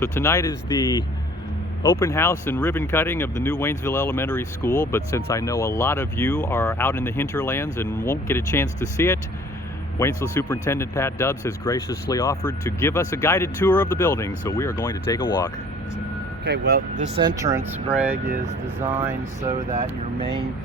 So tonight is the open house and ribbon cutting of the new Waynesville Elementary School, but since I know a lot of you are out in the hinterlands and won't get a chance to see it, Waynesville Superintendent Pat Dubbs has graciously offered to give us a guided tour of the building, so we are going to take a walk. Okay, well, this entrance, Greg, is designed so that your main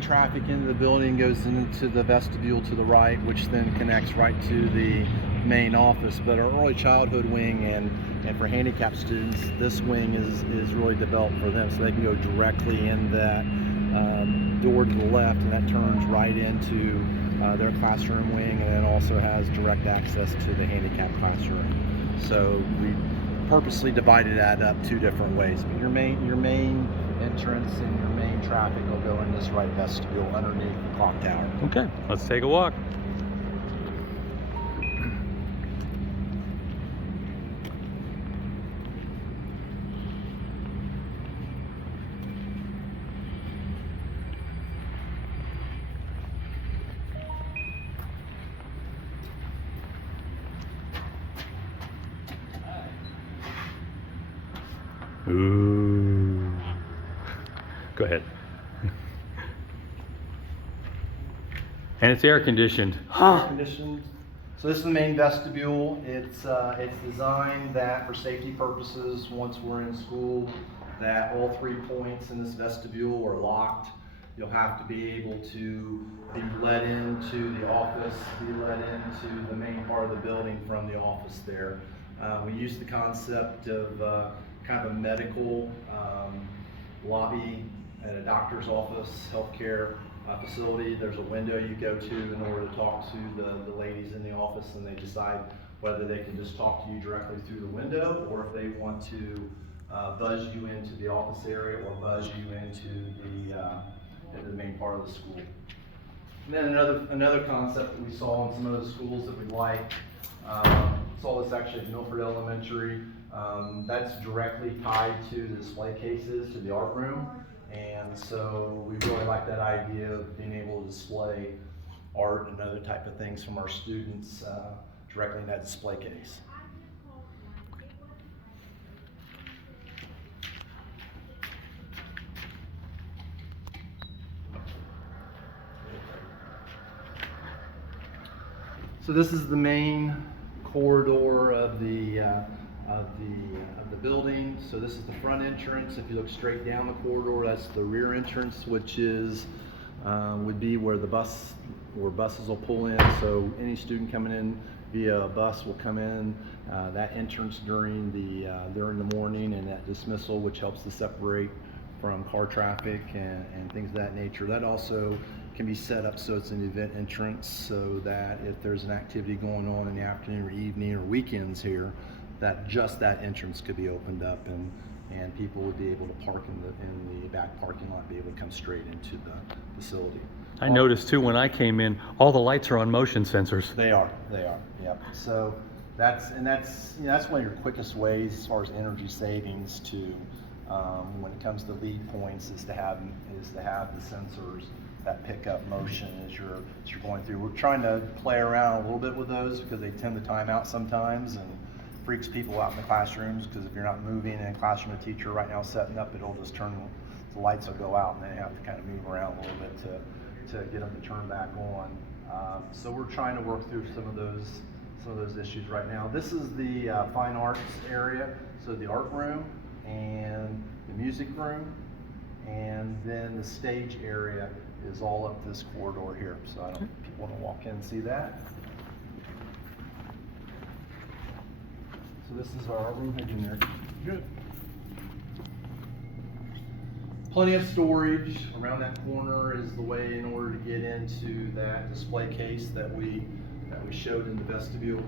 traffic into the building goes into the vestibule to the right, which then connects right to the main office. But our early childhood wing and for handicapped students, this wing is really developed for them, so they can go directly in that door to the left, and that turns right into their classroom wing, and then also has direct access to the handicapped classroom. So we purposely divided that up two different ways. But your main entrance and your main traffic will go in this right vestibule underneath the clock tower. Okay, let's take a walk. Ooh. Go ahead. And it's air conditioned. Air conditioned. So this is the main vestibule. It's designed that for safety purposes, once we're in school, that all 3 points in this vestibule are locked. You'll have to be able to be let into the office, be let into the main part of the building from the office there. We use the concept of kind of a medical lobby at a doctor's office, healthcare facility. There's a window you go to in order to talk to the ladies in the office, and they decide whether they can just talk to you directly through the window, or if they want to buzz you into the office area or buzz you into the main part of the school. And then another concept that we saw in some of the schools that we like, saw this actually at Milford Elementary. That's directly tied to the display cases, to the art room. And so we really like that idea of being able to display art and other type of things from our students directly in that display case. So this is the main corridor of the building. So this is the front entrance. If you look straight down the corridor, that's the rear entrance, which is would be where buses will pull in. So any student coming in via a bus will come in that entrance during the morning, and that dismissal, which helps to separate from car traffic and things of that nature. That also can be set up so it's an event entrance, so that if there's an activity going on in the afternoon or evening or weekends here, that just that entrance could be opened up, and people would be able to park in the back parking lot, be able to come straight into the facility. I noticed too when I came in, all the lights are on motion sensors. They are, yep. So that's one of your quickest ways as far as energy savings to when it comes to lead points is to have the sensors that pick up motion as you're going through. We're trying to play around a little bit with those because they tend to time out sometimes and freaks people out in the classrooms, because if you're not moving in a classroom, a teacher right now setting up, it'll just turn, the lights will go out, and then you have to kind of move around a little bit to get them to turn back on. So we're trying to work through some of those issues right now. This is the fine arts area, so the art room and the music room, and then the stage area is all up this corridor here. So I don't know if people want to walk in and see that. So this is our room. How'd you in there? Good. Plenty of storage around that corner is the way in order to get into that display case that we showed in the vestibule.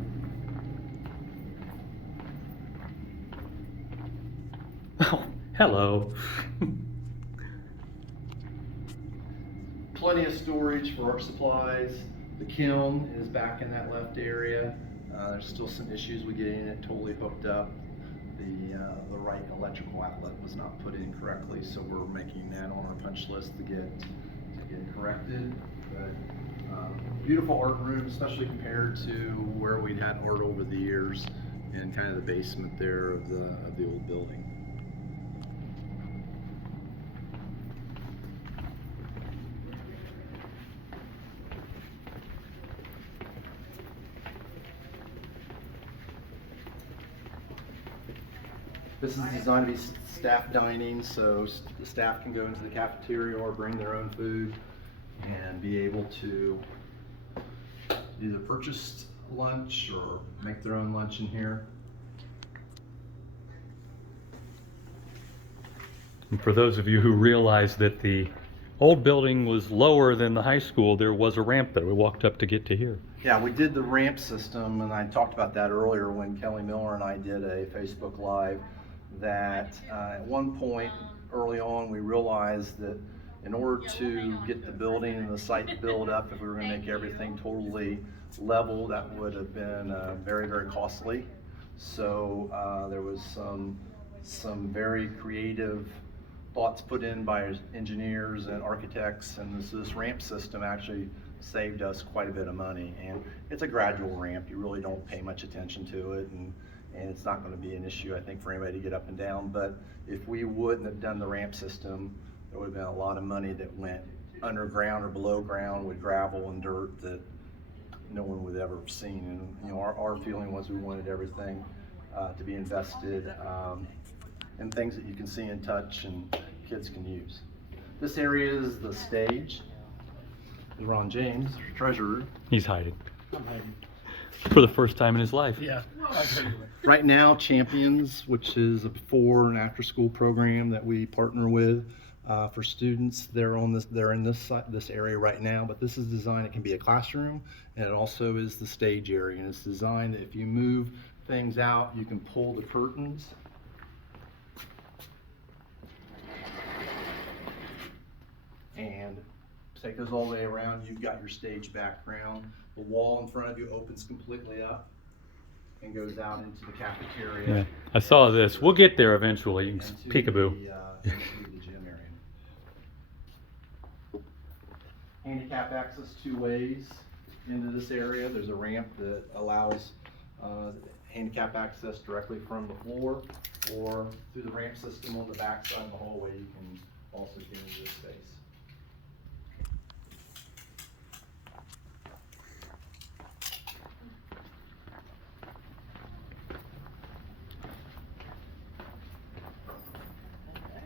Oh, hello. Plenty of storage for art supplies. The kiln is back in that left area. There's still some issues with getting it totally hooked up. The right electrical outlet was not put in correctly, so we're making that on our punch list to get corrected. But beautiful art room, especially compared to where we'd had art over the years. in kind of the basement there of the old building. This is designed to be staff dining, so the staff can go into the cafeteria or bring their own food and be able to either purchase lunch or make their own lunch in here. And for those of you who realize that the old building was lower than the high school, there was a ramp that we walked up to get to here. Yeah, we did the ramp system, and I talked about that earlier when Kelly Miller and I did a Facebook Live, that at one point early on we realized that in order to get the building and the site built up, if we were going to make everything totally level, that would have been very, very costly. So there was some very creative thoughts put in by engineers and architects, and this ramp system actually saved us quite a bit of money. And it's a gradual ramp. You really don't pay much attention to it, and it's not going to be an issue, I think, for anybody to get up and down. But if we wouldn't have done the ramp system, there would have been a lot of money that went underground or below ground with gravel and dirt that no one would ever have seen. And you know, our feeling was we wanted everything to be invested in things that you can see and touch and kids can use. This area is the stage. There's Ron James, treasurer. He's hiding. I'm hiding. For the first time in his life. Yeah. Right now, Champions, which is a before and after school program that we partner with for students, they're in this area right now. But this is designed, it can be a classroom, and it also is the stage area. And it's designed that if you move things out, you can pull the curtains. And take those all the way around. You've got your stage background. The wall in front of you opens completely up and goes out into the cafeteria. Yeah, I saw this. We'll get there eventually. Peekaboo. Into the gym area. Handicap access 2 ways into this area. There's a ramp that allows handicap access directly from the floor, or through the ramp system on the back side of the hallway. You can also get into this space.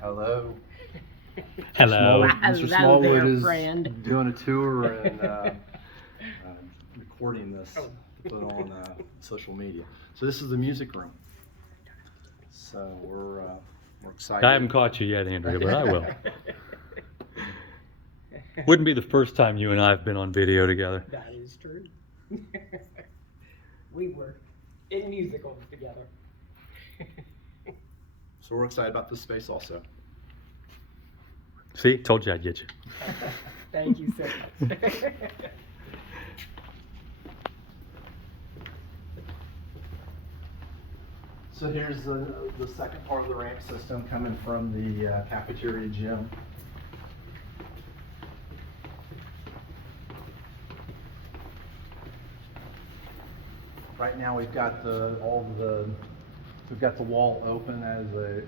Hello. Mr. Smallwood there, is friend. doing a tour and recording this to put on social media. So this is the music room. So we're excited. I haven't caught you yet, Andrea, but I will. Wouldn't be the first time you and I have been on video together. That is true. We were in musicals together. So we're excited about this space also. See, told you I'd get you. Thank you so much. So here's the second part of the ramp system coming from the cafeteria gym. Right now we've got the wall open as a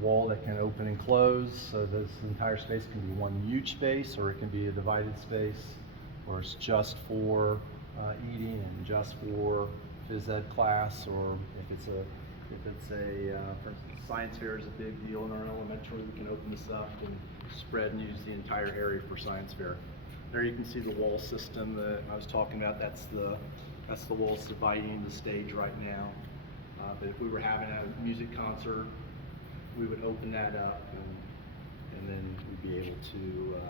wall that can open and close. So this entire space can be one huge space, or it can be a divided space, or it's just for eating and just for phys ed class, or if it's a for instance, science fair is a big deal in our elementary. We can open this up and spread and use the entire area for science fair. There you can see the wall system that I was talking about. That's the walls dividing the stage right now. But if we were having a music concert, we would open that up, and then we'd be able to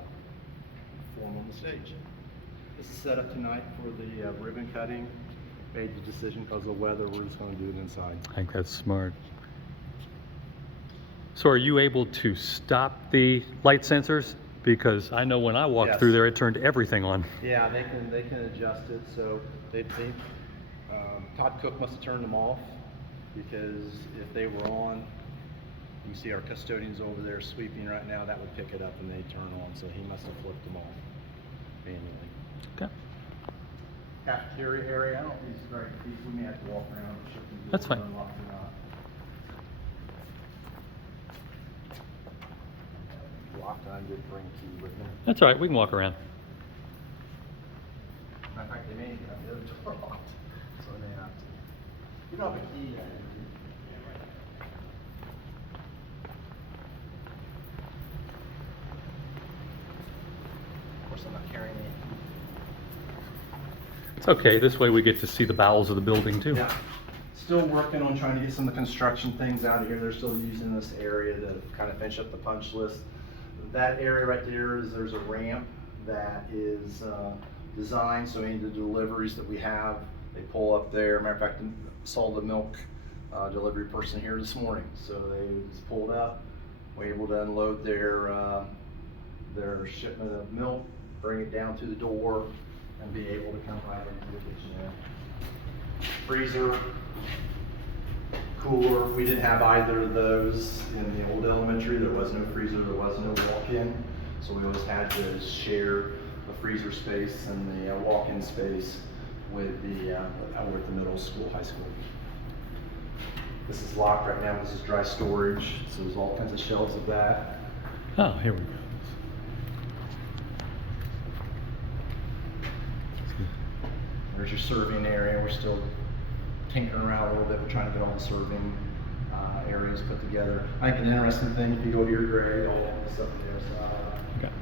perform on the stage. This is set up tonight for the ribbon cutting. Made the decision because of the weather, we're just going to do it inside. I think that's smart. So are you able to stop the light sensors? Because I know when I walked Yes. through there, it turned everything on. Yeah, they can adjust it. So Todd Cook must have turned them off, because if they were on, you can see our custodians over there sweeping right now. That would pick it up and they turn on. So he must have flipped them off manually. Okay. cafeteria area. I don't think it's very deep. We may have to walk around. That's fine. Unlocked or not. Locked, I did bring a key with me. That's all right, we can walk around. Matter of fact, they may have the other door locked, so they may have to. You don't have a key yet. Of course, I'm not carrying any. It's okay, this way we get to see the bowels of the building too. Yeah. Still working on trying to get some of the construction things out of here. They're still using this area to kind of finish up the punch list. That area right there's a ramp that is designed so any of the deliveries that we have, they pull up there. Matter of fact, I saw the milk delivery person here this morning. So they just pulled up, were able to unload their shipment of milk, bring it down to the door, and be able to come right into the kitchen area. Freezer, cooler. We didn't have either of those in the old elementary. There was no freezer, there was no walk-in. So we always had to share the freezer space and the walk-in space with the middle school, high school. This is locked right now. This is dry storage. So there's all kinds of shelves of that. Oh, here we go. There's your serving area. We're still tinkering around a little bit. We're trying to get all the serving areas put together. I think an interesting thing, if you go to your grade, all this up to their side. Okay.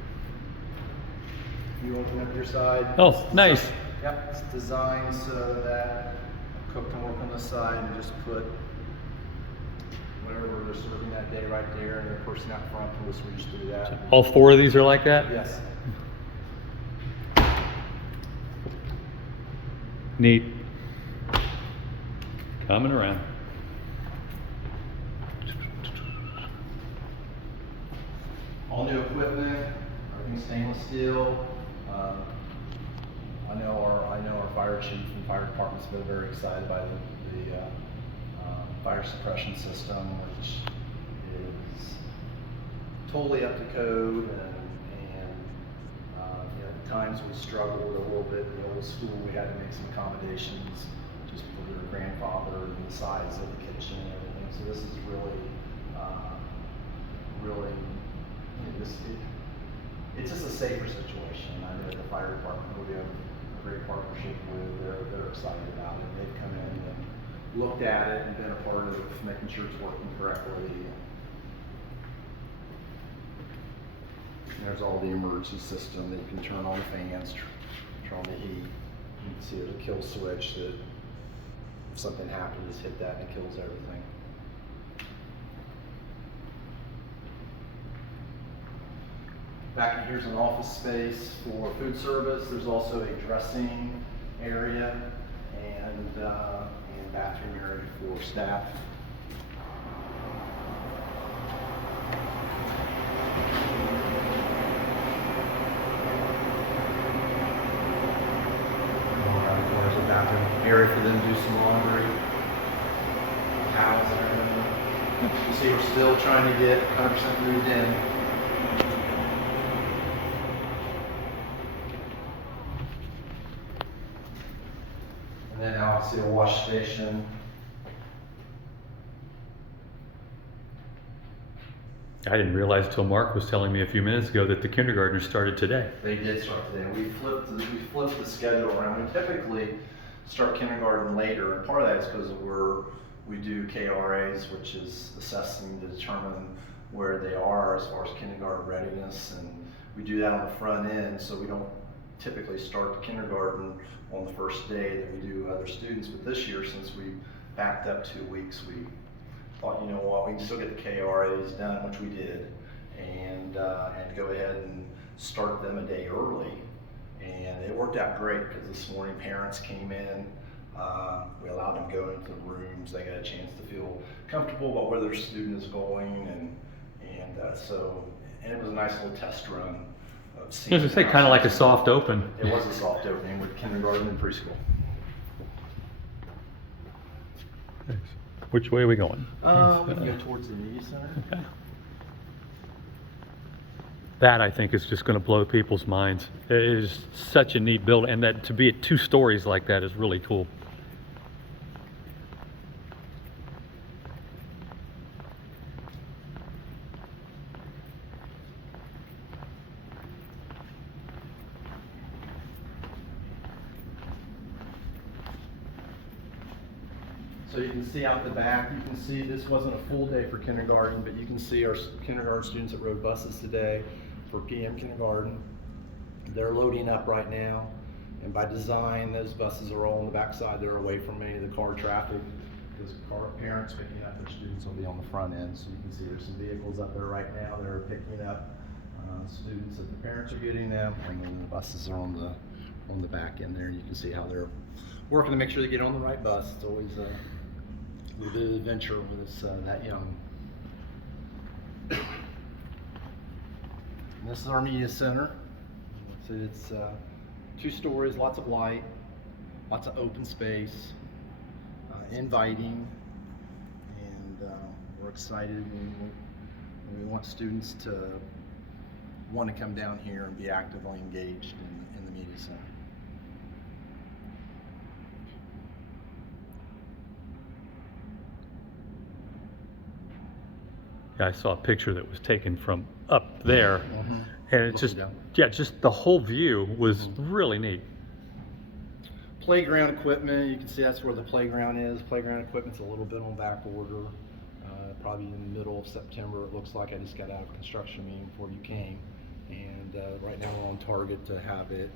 You open up your side. Oh, It's nice. Yep, it's designed so that a cook can work on the side and just put whatever they're serving that day right there, and the person out front can just reach through that. All four of these are like that? Yes. Neat. Coming around. All new equipment, everything's stainless steel. I know our fire chief and fire department's been very excited by the fire suppression system, which is totally up to code, and you know, at times we struggled a little bit in the old school. We had to make some accommodations just for their grandfather and the size of the kitchen and everything. So this is really, it's just a safer situation. I know the fire department, who we have a great partnership with, they're excited about it. They've come in and looked at it and been a part of making sure it's working correctly. And there's all the emergency system that you can turn on the fans, turn on the heat. You can see there's a kill switch that if something happens, just hit that and it kills everything. Back in here's an office space for food service. There's also a dressing area and bathroom area for staff. There's a bathroom area for them to do some laundry, towels and everything. You see we're still trying to get 100% moved in. And then now I see a wash station. I didn't realize until Mark was telling me a few minutes ago that the kindergartners started today. They did start today. We flipped the schedule around. We typically start kindergarten later, and part of that is because we do KRAs, which is assessing to determine where they are as far as kindergarten readiness, and we do that on the front end, so we don't typically start the kindergarten on the first day that we do other students. But this year, since we backed up 2 weeks, we thought, you know what, we can still get the KRAs done, which we did, and go ahead and start them a day early. And it worked out great because this morning parents came in, we allowed them to go into the rooms, they got a chance to feel comfortable about where their student is going, and it was a nice little test run. As I say, kind of like a soft open. It was a soft opening with kindergarten and preschool. Thanks. Which way are we going? We can go towards the media center. Okay. That I think is just going to blow people's minds. It is such a neat building, and that to be at 2 stories like that is really cool. So you can see out the back, you can see this wasn't a full day for kindergarten, but you can see our kindergarten students that rode buses today for PM kindergarten. They're loading up right now, and by design, those buses are all on the backside. They're away from any of the car traffic, because parents picking up their students will be on the front end. So you can see there's some vehicles up there right now that are picking up students that the parents are getting them, and then the buses are on the back end there. And you can see how they're working to make sure they get on the right bus. It's always a little bit of adventure when it's that young. And this is our media center. So it's 2 stories, lots of light, lots of open space, inviting, and we're excited. We want students to want to come down here and be actively engaged in the media center. I saw a picture that was taken from up there, and it's just, down. yeah, just the whole view was really neat. Playground equipment, you can see that's where the playground is. Playground equipment's a little bit on back order, probably in the middle of September. It looks like I just got out of a construction meeting before you came, and right now we're on target to have it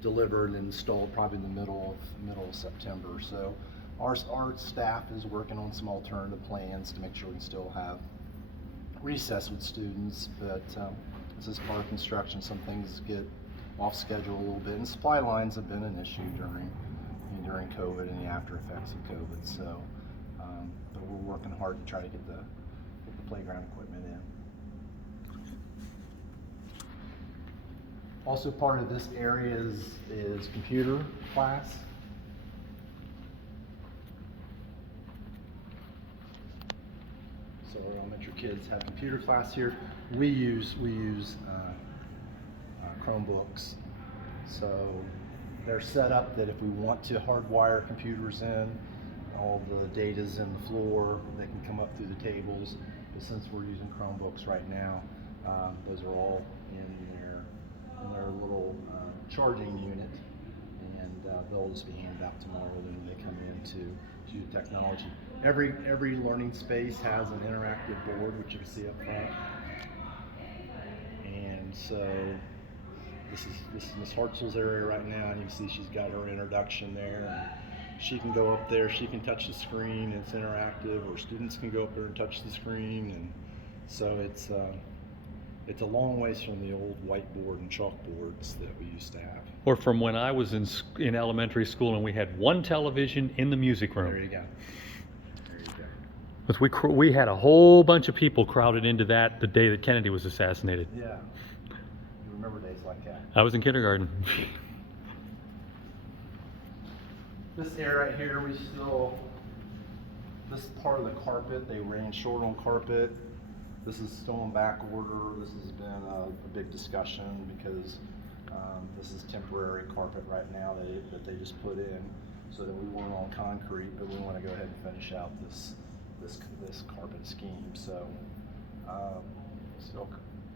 delivered and installed probably in the middle of September. So our staff is working on some alternative plans to make sure we still have recess with students, but this is part of construction. Some things get off schedule a little bit, and supply lines have been an issue during COVID and the after effects of COVID. So, but we're working hard to try to get the playground equipment in. Also, part of this area is computer class. So our elementary kids have computer class here. We use Chromebooks. So they're set up that if we want to hardwire computers in, all the data's in the floor, they can come up through the tables. But since we're using Chromebooks right now, those are all in their little charging unit, and they'll just be handed out tomorrow when they come in to technology. Every learning space has an interactive board, which you can see up front. And so this is Miss Hartzell's area right now, and you can see she's got her introduction there. And she can go up there, she can touch the screen, it's interactive, or students can go up there and touch the screen. And so it's a long ways from the old whiteboard and chalkboards that we used to have. Or from when I was in elementary school and we had one television in the music room. There you go. Because we had a whole bunch of people crowded into that the day that Kennedy was assassinated. Yeah. You remember days like that. I was in kindergarten. This area right here, this part of the carpet, they ran short on carpet. This is still in back order. This has been a big discussion because this is temporary carpet right now that they just put in so that we weren't on concrete, but we want to go ahead and finish out this carpet scheme. So still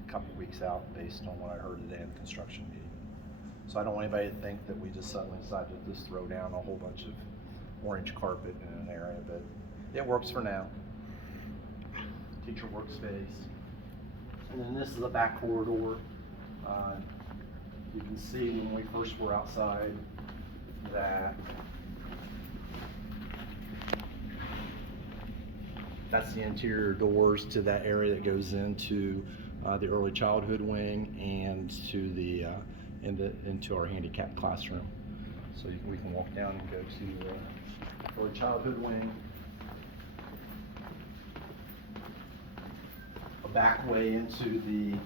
a couple weeks out based on what I heard today in the construction meeting. So I don't want anybody to think that we just suddenly decided to just throw down a whole bunch of orange carpet in an area, but it works for now. Teacher workspace. And then this is the back corridor. You can see when we first were outside that that's the interior doors to that area that goes into the early childhood wing and to the into our handicapped classroom. So we can walk down and go to the early childhood wing. A back way into the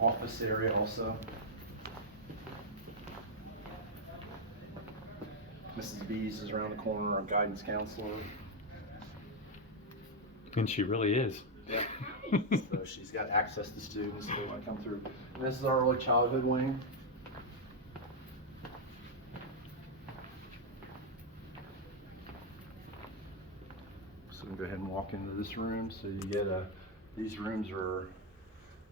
office area also. Mrs. Bees is around the corner, our guidance counselor. And she really is. Yeah. So she's got access to students who want to come through. And this is our early childhood wing. So we can go ahead and walk into this room. So you get these rooms are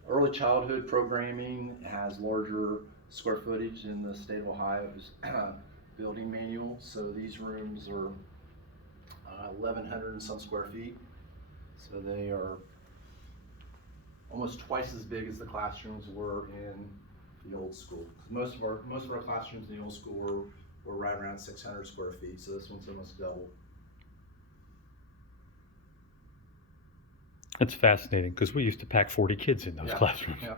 early childhood programming. It has larger square footage in the state of Ohio's building manual. So these rooms are 1,100 and some square feet. So they are almost twice as big as the classrooms were in the old school. Most of our classrooms in the old school were right around 600 square feet. So this one's almost double. That's fascinating because we used to pack 40 kids in those classrooms. Yeah.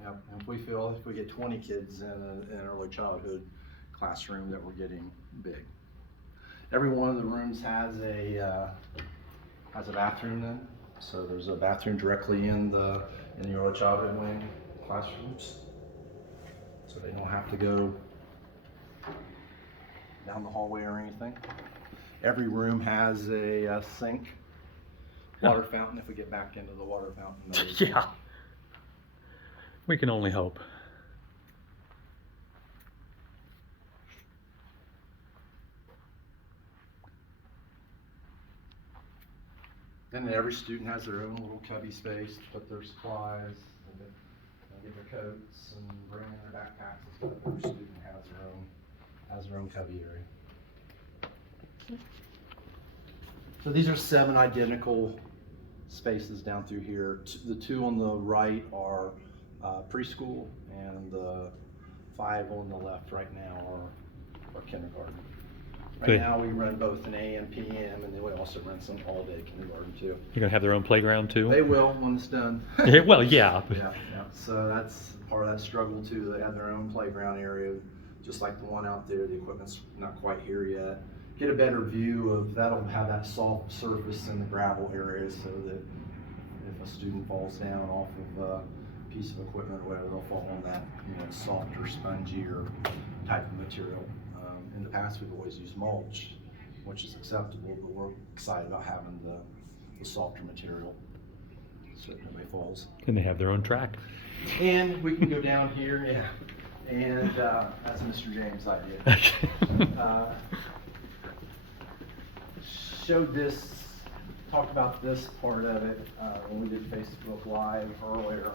Yeah. And if we get 20 kids in an early childhood classroom, that we're getting big. Every one of the rooms has a bathroom then. So there's a bathroom directly in the early childhood wing classrooms. So they don't have to go down the hallway or anything. Every room has a sink, water fountain if we get back into the water fountain mode. Yeah. We can only hope. Then every student has their own little cubby space to put their supplies, and get their coats and bring in their backpacks and stuff. Every student has their own cubby area. So these are 7 identical spaces down through here. The 2 on the right are preschool, and the 5 on the left right now are kindergarten. Right Good. now we run both an AM, PM, and then we also run some all-day kindergarten too. You're going to have their own playground too? They will when it's done. Yeah, well, yeah. Yeah. So that's part of that struggle too. They have their own playground area, just like the one out there. The equipment's not quite here yet. Get a better view of that'll have that soft surface in the gravel area, so that if a student falls down off of a piece of equipment or whatever, they'll fall on that, softer, spongier type of material. In the past, we've always used mulch, which is acceptable, but we're excited about having the softer material so that nobody falls. And they have their own track. And we can go down here, and that's Mr. James' idea. Showed this, talked about this part of it when we did Facebook Live earlier,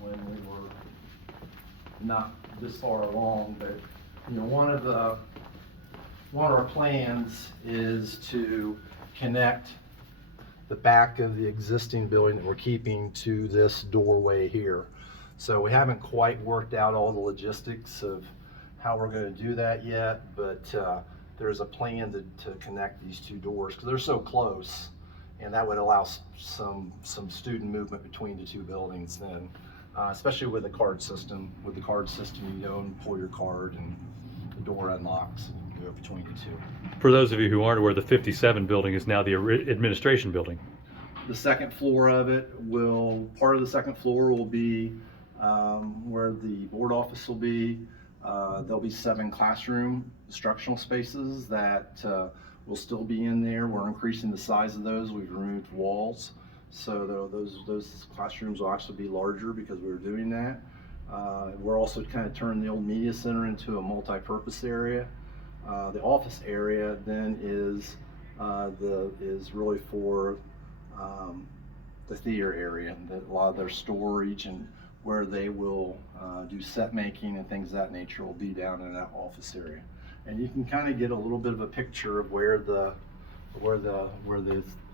when we were not this far along, but one of our plans is to connect the back of the existing building that we're keeping to this doorway here. So we haven't quite worked out all the logistics of how we're going to do that yet, but there's a plan to connect these 2 doors because they're so close, and that would allow some student movement between the 2 buildings then, especially with the card system. With the card system, you go and pull your card and the door unlocks and you go between the 2. For those of you who aren't aware, the 57 building is now the administration building. The second floor of it part of the second floor will be where the board office will be. There'll be 7 classroom instructional spaces that will still be in there. We're increasing the size of those. We've removed walls. So those classrooms will actually be larger because we were doing that. We're also kind of turning the old media center into a multi-purpose area. The office area then is really for the theater area, a lot of their storage and where they will do set making and things of that nature will be down in that office area. And you can kind of get a little bit of a picture of where the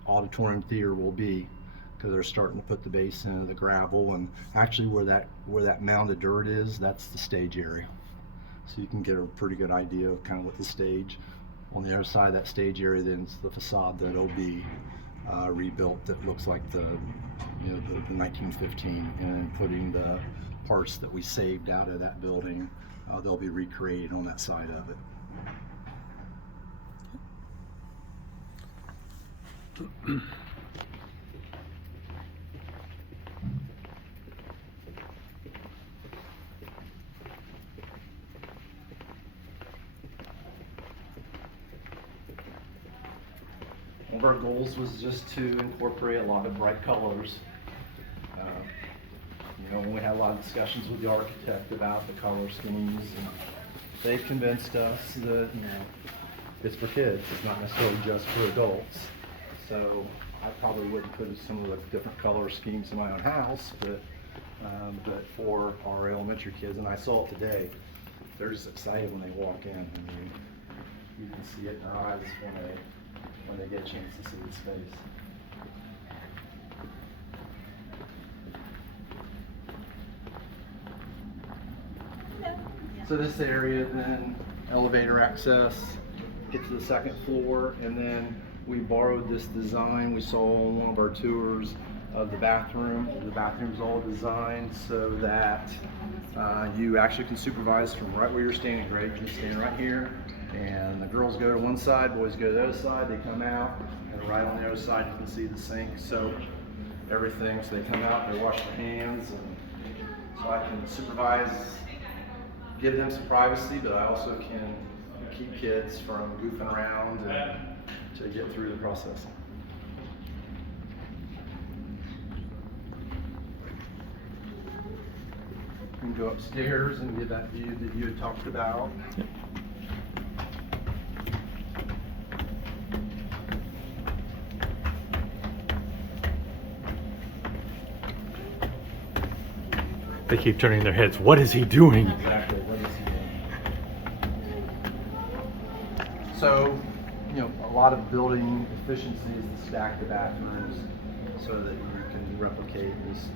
auditorium theater will be, because they're starting to put the base into the gravel, and actually where that mound of dirt is, that's the stage area. So you can get a pretty good idea of kind of what the stage. On the other side of that stage area, then it's the facade that'll be rebuilt that looks like the 1915, and putting the parts that we saved out of that building, they'll be recreated on that side of it. One of our goals was just to incorporate a lot of bright colors. When we had a lot of discussions with the architect about the color schemes, and they convinced us that it's for kids, it's not necessarily just for adults. So I probably wouldn't put some of the different color schemes in my own house, but for our elementary kids, and I saw it today, they're just excited when they walk in. I mean, you can see it in their eyes when they get a chance to see the space. So this area, then elevator access, get to the second floor, and then we borrowed this design we saw on one of our tours of the bathroom. The bathroom's all designed so that you actually can supervise from right where you're standing. Greg, you can stand right here, and the girls go to one side, boys go to the other side. They come out, and right on the other side you can see the sink, soap, everything. So they come out, they wash their hands, and so I can supervise, give them some privacy, but I also can keep kids from goofing around and to get through the process. You can go upstairs and get that view that you had talked about. Yep. They keep turning their heads. What is he doing? Exactly. What is he doing? So, a lot of building efficiencies to stack the bathrooms so that you can replicate this,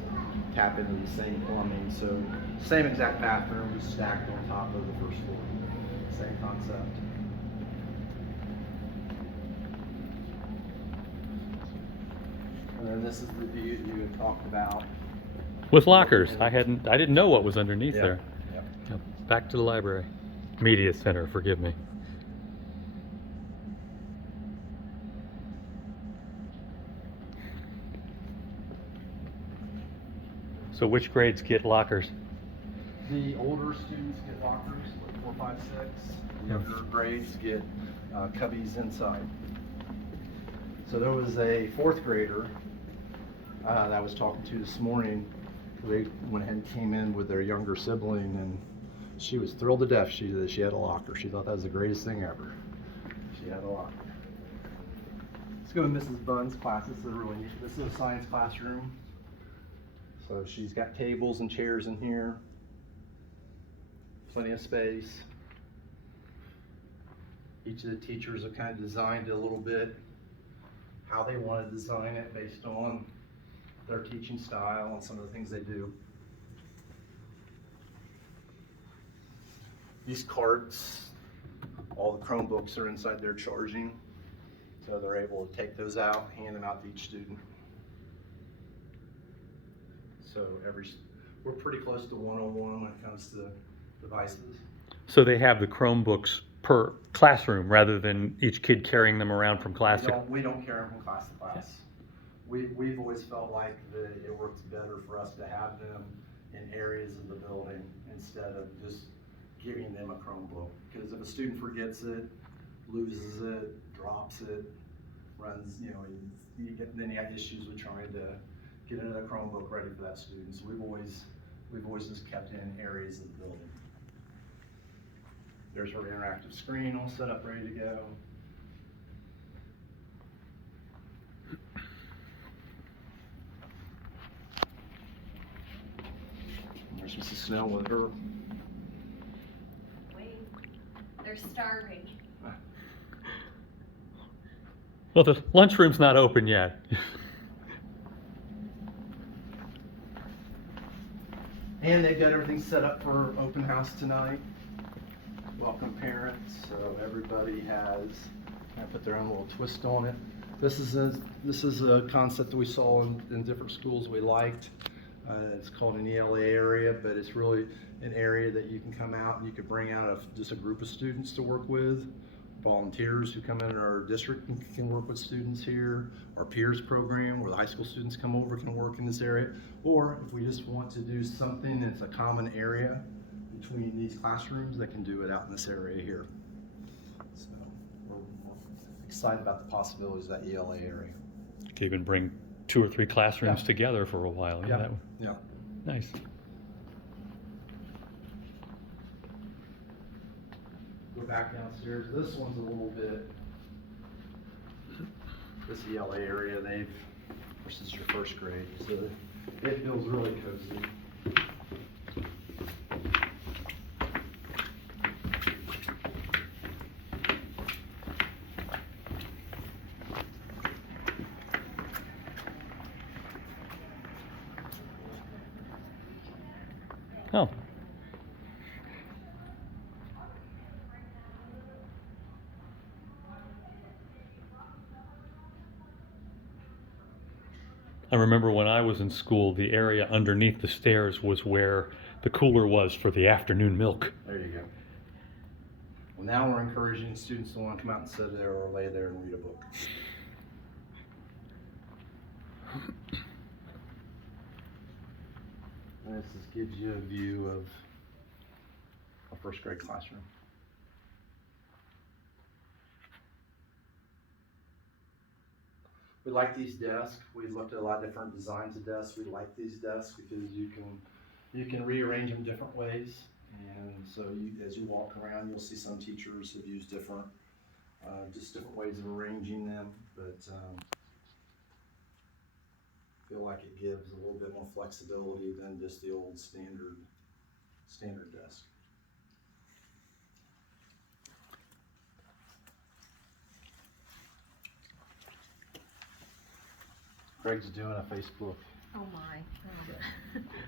tap into the same plumbing. So, same exact bathroom is stacked on top of the first floor. Same concept. And then this is the view that you had talked about. With lockers. I didn't know what was underneath Yeah. there. Yep. Yep. Back to the library. Media center, forgive me. So which grades get lockers? The older students get lockers, like 4, 5, 6. The younger grades get cubbies inside. So there was a 4th grader that I was talking to this morning. They went ahead and came in with their younger sibling, and she was thrilled to death that she had a locker. She thought that was the greatest thing ever. She had a locker. Let's go to Mrs. Bunn's class. This is a science classroom. So she's got tables and chairs in here. Plenty of space. Each of the teachers have kind of designed it a little bit how they want to design it based on their teaching style and some of the things they do. These carts, all the Chromebooks are inside there charging, so they're able to take those out, hand them out to each student. So we're pretty close to one-on-one when it comes to devices. So they have the Chromebooks per classroom rather than each kid carrying them around from class to We don't carry them from class to class. Yeah. We've always felt like that it works better for us to have them in areas of the building instead of just giving them a Chromebook. Because if a student forgets it, loses it, drops it, runs, then you have issues with trying to get another Chromebook ready for that student. So we've always just kept it in areas of the building. There's our interactive screen all set up, ready to go. There's Mrs. Snell with her. Wait, they're starving. Well, the lunchroom's not open yet. And they've got everything set up for open house tonight. Welcome parents, so everybody has put their own little twist on it. This is a concept that we saw in different schools we liked. It's called an ELA area, but it's really an area that you can come out and you can bring out just a group of students to work with. Volunteers who come in our district can work with students here. Our peers program where the high school students come over can work in this area. Or if we just want to do something that's a common area between these classrooms, they can do it out in this area here. So we're excited about the possibilities of that ELA area. You could even bring 2 or 3 classrooms Yeah. together for a while. Yeah, that would, Yeah. nice. Go back downstairs. This one's a little bit, this ELA area, this is your first grade, so it feels really cozy. Oh. I remember when I was in school, the area underneath the stairs was where the cooler was for the afternoon milk. There you go. Well, now we're encouraging students to want to come out and sit there or lay there and read a book. And this just gives you a view of a first grade classroom. We like these desks. We looked at a lot of different designs of desks. We like these desks because you can rearrange them different ways. And so as you walk around, you'll see some teachers have used different ways of arranging them. But feel like it gives a little bit more flexibility than just the old standard desk. Greg's doing a Facebook. Oh my.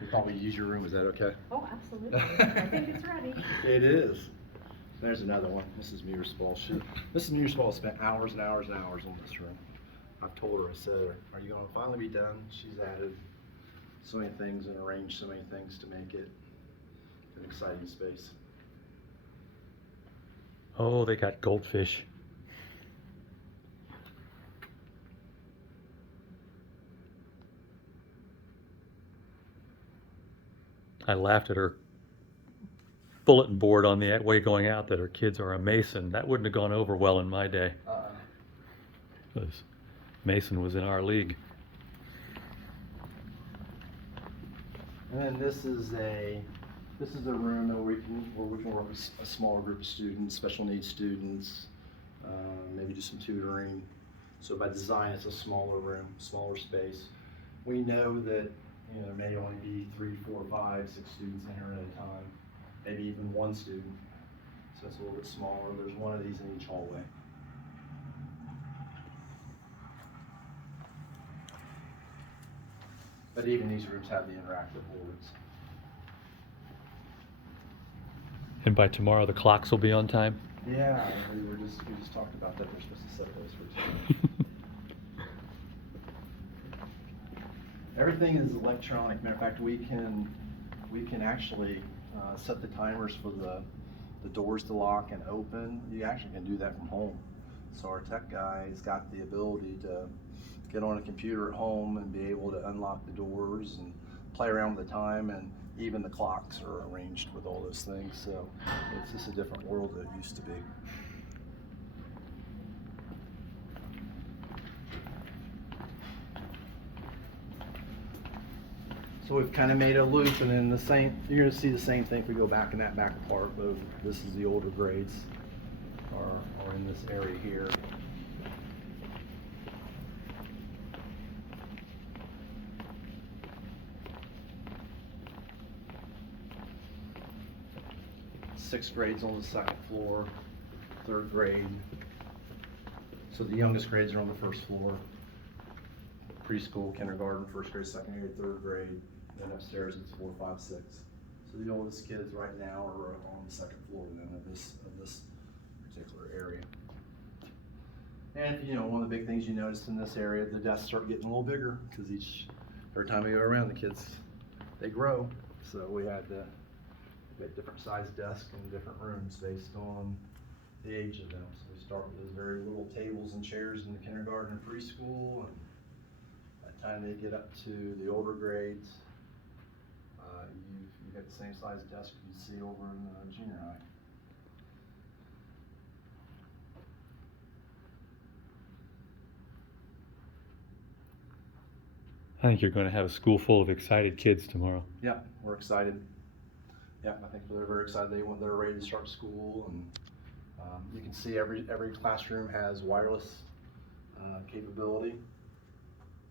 We thought we'd use your room. Is that okay? Oh, absolutely. I think it's ready. It is. There's another one. Mrs. Mearsfall. Mrs. Mearsfall spent hours and hours and hours on this room. I've told her, I said, are you going to finally be done? She's added so many things and arranged so many things to make it an exciting space. Oh, they got goldfish. I laughed at her bulletin board on the way going out that her kids are a Mason. That wouldn't have gone over well in my day. Because Mason was in our league. And then this is a room where we can work with a smaller group of students, special needs students, maybe do some tutoring. So by design, it's a smaller room, smaller space. We know that there may only be 3, 4, 5, 6 students in here at a time, maybe even 1 student. So it's a little bit smaller. There's one of these in each hallway. But even these rooms have the interactive boards. And by tomorrow, the clocks will be on time. Yeah, we just talked about that. They're supposed to set those for today. Everything is electronic. Matter of fact, we can actually set the timers for the doors to lock and open. You actually can do that from home. So our tech guy has got the ability to get on a computer at home and be able to unlock the doors and play around with the time, and even the clocks are arranged with all those things. So it's just a different world than it used to be. So we've kind of made a loop, and then you're going to see the same thing if we go back in that back part. But this is the older grades are in this area here. Sixth grade's on the second floor, 3rd grade. So the youngest grades are on the first floor. Preschool, kindergarten, 1st grade, 2nd grade, 3rd grade. Then upstairs it's 4, 5, 6. So the oldest kids right now are on the 2nd floor then of this particular area. And one of the big things you notice in this area, the desks start getting a little bigger because every time we go around, the kids, they grow. So we had different sized desks in different rooms based on the age of them. So we start with those very little tables and chairs in the kindergarten and preschool, and by the time they get up to the older grades, you got the same size desk you see over in junior high. I think you're going to have a school full of excited kids tomorrow. Yeah, we're excited. Yeah, I think they're very excited. They're ready to start school, and you can see every classroom has wireless capability.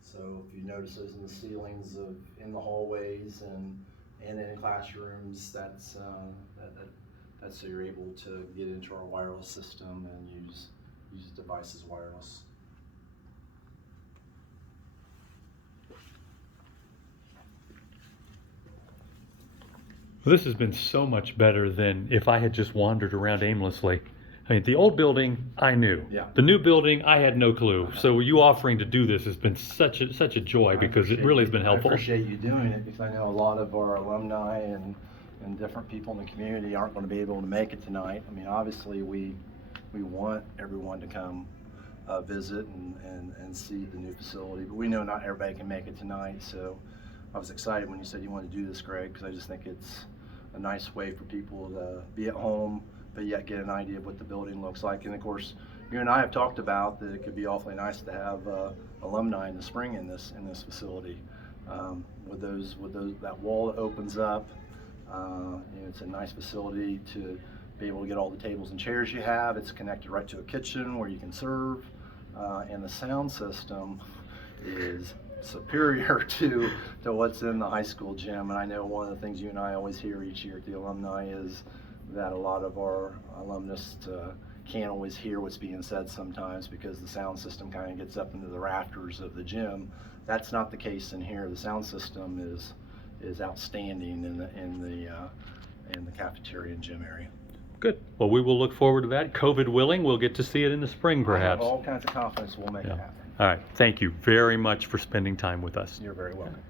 So if you notice those in the ceilings in the hallways and in classrooms, that's so you're able to get into our wireless system and use devices wireless. Well, this has been so much better than if I had just wandered around aimlessly. I mean, the old building, I knew. Yeah. The new building, I had no clue. So you offering to do this has been such a joy because it really has been helpful. I appreciate you doing it because I know a lot of our alumni and different people in the community aren't going to be able to make it tonight. I mean, obviously we want everyone to come visit and see the new facility, but we know not everybody can make it tonight. So I was excited when you said you wanted to do this, Greg, because I just think it's a nice way for people to be at home, but yet get an idea of what the building looks like. And of course, you and I have talked about that it could be awfully nice to have alumni in the spring in this facility. With that wall that opens up, it's a nice facility to be able to get all the tables and chairs you have. It's connected right to a kitchen where you can serve, and the sound system is superior to what's in the high school gym. And I know one of the things you and I always hear each year at the alumni is that a lot of our alumnus can't always hear what's being said sometimes because the sound system kind of gets up into the rafters of the gym. That's not the case in here. The sound system is outstanding in the cafeteria and gym area. Good. Well, we will look forward to that. COVID willing, we'll get to see it in the spring, perhaps. I have all kinds of confidence we'll make it happen. All right. Thank you very much for spending time with us. You're very welcome.